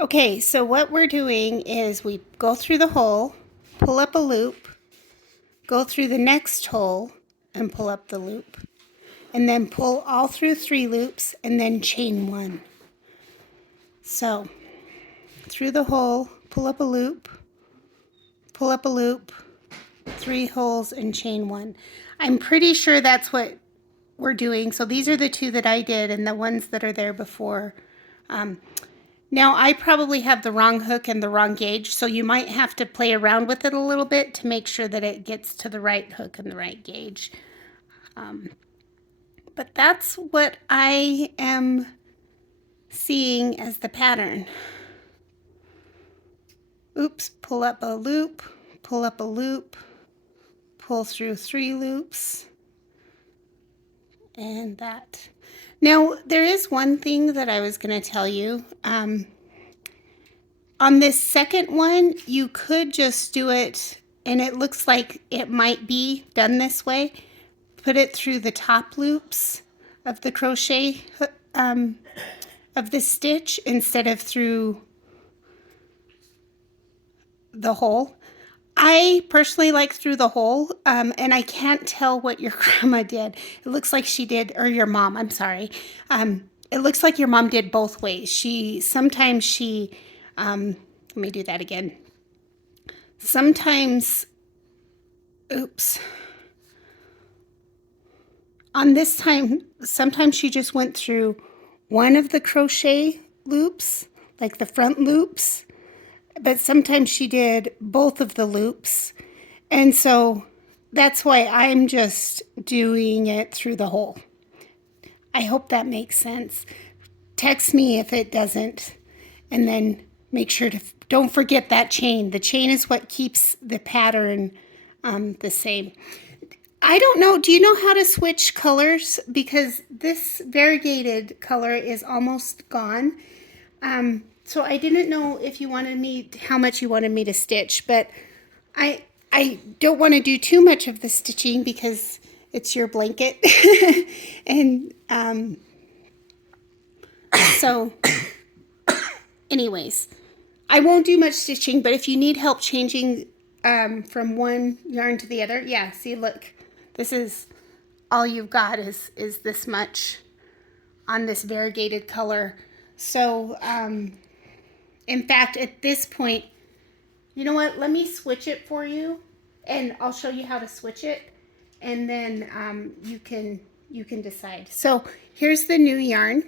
Okay, so what we're doing is we go through the hole, pull up a loop, go through the next hole, and pull up the loop. And then pull all through 3 loops and then chain 1. So, through the hole, pull up a loop, pull up a loop, 3 holes and chain 1. I'm pretty sure that's what we're doing. So these are the 2 that I did and the ones that are there before. Now I probably have the wrong hook and the wrong gauge, so you might have to play around with it a little bit to make sure that it gets to the right hook and the right gauge. But that's what I am seeing as the pattern. Oops, pull up a loop, pull up a loop, pull through 3 loops, and that. Now, there is one thing that I was going to tell you. On this second one, you could just do it, and it looks like it might be done this way. Put it through the top loops of the crochet of the stitch instead of through the hole. I personally like through the hole, and I can't tell what your grandma did. It looks like she did, or your mom, I'm sorry. It looks like your mom did both ways. Sometimes she, let me do that again. Sometimes, oops. On this time, sometimes she just went through one of the crochet loops, like the front loops, but sometimes she did both of the loops. And so that's why I'm just doing it through the hole. I hope that makes sense. Text me if it doesn't, and then make sure to don't forget that chain. The chain is what keeps the pattern the same. I don't know, do you know how to switch colors? Because this variegated color is almost gone. So I didn't know if you wanted me, how much you wanted me to stitch, but I don't want to do too much of the stitching because it's your blanket. And so anyways, I won't do much stitching, but if you need help changing from one yarn to the other, yeah, see, look, this is all you've got is this much on this variegated color. So in fact, at this point, you know what? Let me switch it for you, and I'll show you how to switch it, and then you can decide. So here's the new yarn,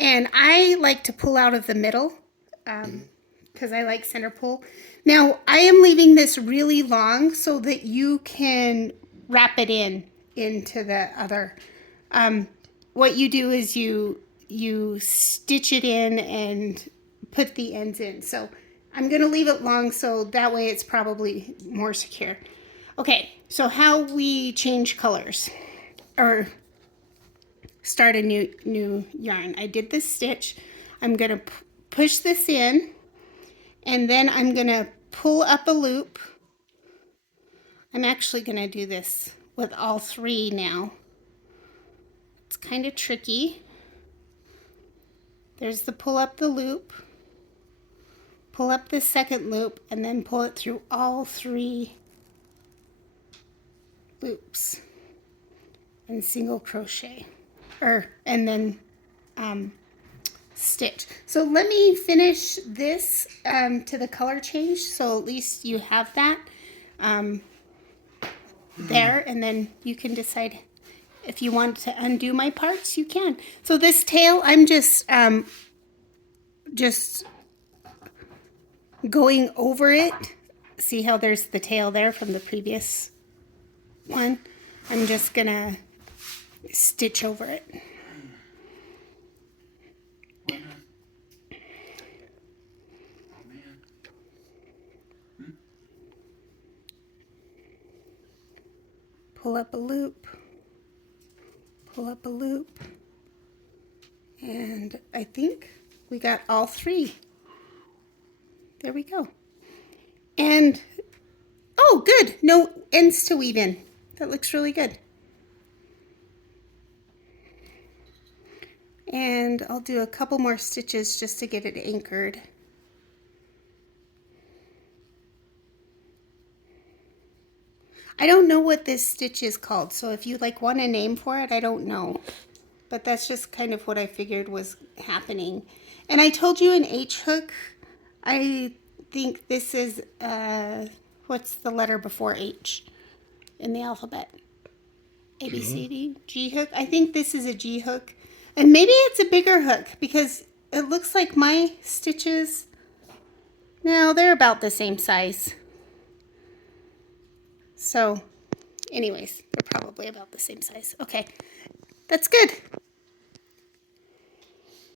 and I like to pull out of the middle because I like center pull. Now I am leaving this really long so that you can wrap it into the other. What you do is you stitch it in and put the ends in. So I'm going to leave it long so that way it's probably more secure. Okay, so how we change colors or start a new yarn. I did this stitch. I'm going to push this in, and then I'm going to pull up a loop. I'm actually going to do this with all 3 now. It's kind of tricky. There's the pull up the loop. Pull up the second loop and then pull it through all 3 loops and single crochet and then stitch. So let me finish this to the color change, so at least you have that there, and then you can decide if you want to undo my parts, you can. So this tail, I'm just going over it. See how there's the tail there from the previous one? I'm just gonna stitch over it. Pull up a loop, pull up a loop, and I think we got all 3. There we go. And, oh, good. No ends to weave in. That looks really good. And I'll do a couple more stitches just to get it anchored. I don't know what this stitch is called, so if you like want a name for it, I don't know. But that's just kind of what I figured was happening. And I told you an H hook. I think this is, what's the letter before H in the alphabet? A, B, C, D, G hook. I think this is a G hook. And maybe it's a bigger hook because it looks like my stitches, no, they're about the same size. So anyways, they're probably about the same size. Okay, that's good.